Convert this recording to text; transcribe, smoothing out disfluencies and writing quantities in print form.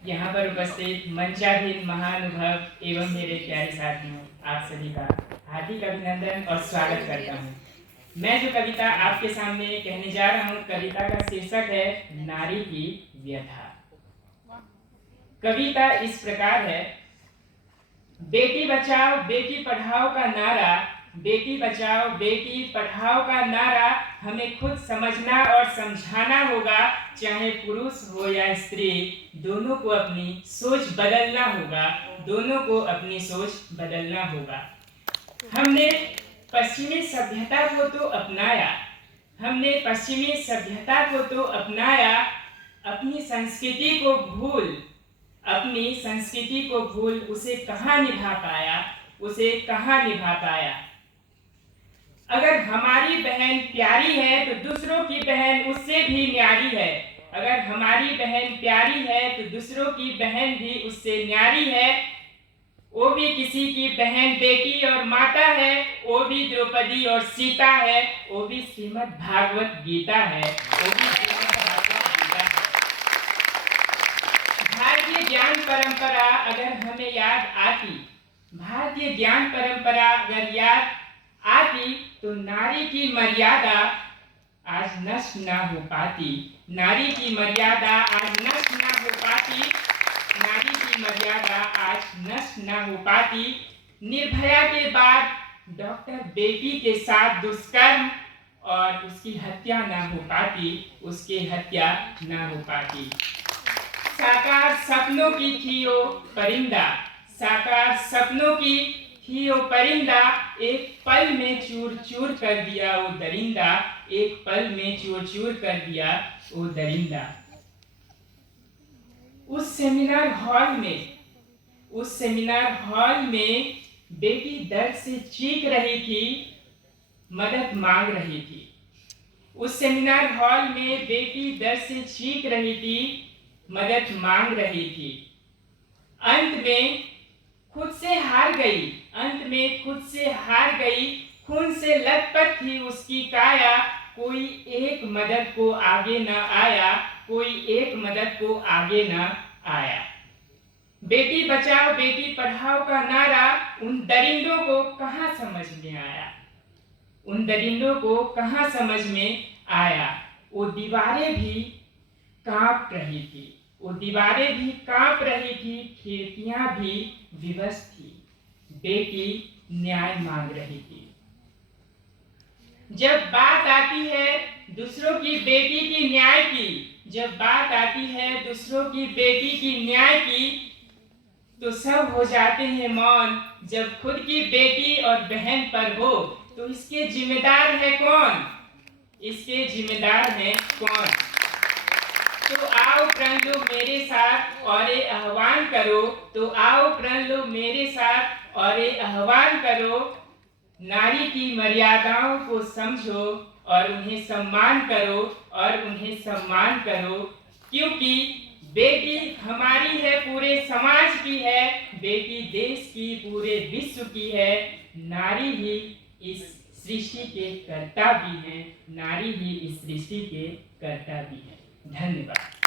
यहाँ पर उपस्थित मंचाधीन महानुभव एवं मेरे प्यारे साथियों, आप सभी का हार्दिक अभिनंदन और स्वागत करता हूँ। मैं जो कविता आपके सामने कहने जा रहा हूँ, कविता का शीर्षक है नारी की व्यथा। कविता इस प्रकार है। बेटी बचाओ बेटी पढ़ाओ का नारा, बेटी बचाओ बेटी पढ़ाओ का नारा हमें खुद समझना और समझाना होगा। चाहे पुरुष हो या स्त्री, दोनों को अपनी सोच बदलना होगा, दोनों को अपनी सोच बदलना होगा। हमने पश्चिमी सभ्यता को तो अपनाया, हमने पश्चिमी सभ्यता को तो अपनाया, अपनी संस्कृति को भूल, अपनी संस्कृति को भूल उसे कहाँ निभा पाया, उसे कहाँ निभा पाया। अगर हमारी बहन प्यारी है तो दूसरों की बहन उससे भी न्यारी है, अगर हमारी बहन प्यारी है तो दूसरों की बहन भी उससे न्यारी है। वो भी किसी की बहन बेटी और माता है, वो भी द्रौपदी और सीता है, वो भी श्रीमद् भागवत गीता है, वो भी श्रीमद् भागवत गीता है। भारतीय ज्ञान परंपरा अगर हमें याद आती, भारतीय ज्ञान परंपरा अगर याद आती तो नारी की मर्यादा आज नष्ट ना हो पाती, नारी की मर्यादा आज नष्ट ना हो पाती, नारी की मर्यादा आज नष्ट ना हो पाती। निर्भया के बाद डॉक्टर बेटी के साथ दुष्कर्म और उसकी हत्या ना हो पाती, उसकी हत्या ना हो पाती। साकार सपनों की थी वो परिंदा, साकार सपनों की थी वो परिंदा, एक पल में चूर चूर कर दिया वो दरिंदा, एक पल में चूर चूर कर दिया वो दरिंदा। उस सेमिनार हॉल में बेटी दर्द से चीख रही थी, मदद मांग रही थी। उस सेमिनार हॉल में बेटी दर्द से चीख रही थी, मदद मांग रही थी। अंत में खुद से हार गई, अंत में खुद से हार गई, खून से लथपथ थी उसकी काया, कोई एक मदद को आगे न आया, कोई एक मदद को आगे न आया। बेटी बचाओ बेटी पढ़ाओ का नारा उन दरिंदों को कहाँ समझ में आया, उन दरिंदों को कहाँ समझ में आया। वो दीवारें भी कांप रही थी, वो दीवारें भी कांप रही थी, खिड़कियां भी विवश थी, बेटी न्याय मांग रही थी। जब बात आती है दूसरों की बेटी की न्याय की, जब बात आती है दूसरों की बेटी की न्याय की, तो सब हो जाते हैं मौन। जब खुद की बेटी और बहन पर हो तो इसके जिम्मेदार है कौन, इसके जिम्मेदार है कौन। तो आओ प्रण लो मेरे साथ और ये आह्वान करो, तो आओ प्रण लो मेरे साथ और ये आह्वान करो। नारी की मर्यादाओं को समझो और उन्हें सम्मान करो, और उन्हें सम्मान करो, क्योंकि बेटी हमारी है पूरे समाज की है, बेटी देश की पूरे विश्व की है। नारी ही इस सृष्टि के कर्ता भी है, नारी ही इस सृष्टि के कर्ता भी है। धन्यवाद।